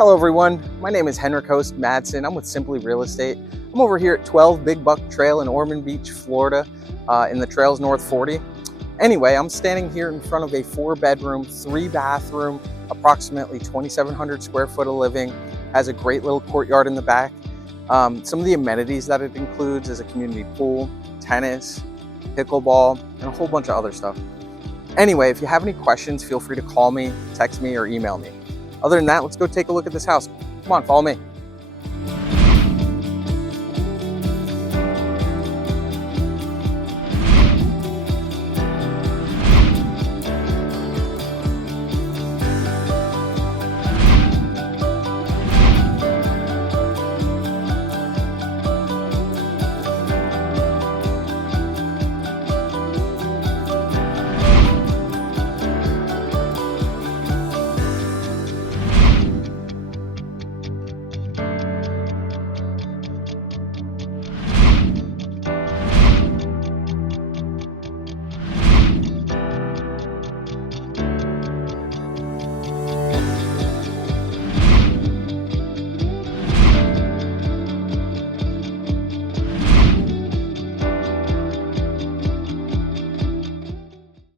Hello everyone, my name is Henrik Host-Madsen. I'm with Simply Real Estate. I'm over here at 12 Big Buck Trail in Ormond Beach, Florida, in the Trails North 40. Anyway, I'm standing here in front of a 4-bedroom, 3-bathroom, approximately 2,700 square foot of living. Has a great little courtyard in the back. Some of the amenities that it includes is a community pool, tennis, pickleball, and a whole bunch of other stuff. Anyway, if you have any questions, feel free to call me, text me, or email me. Other than that, let's go take a look at this house. Come on, follow me.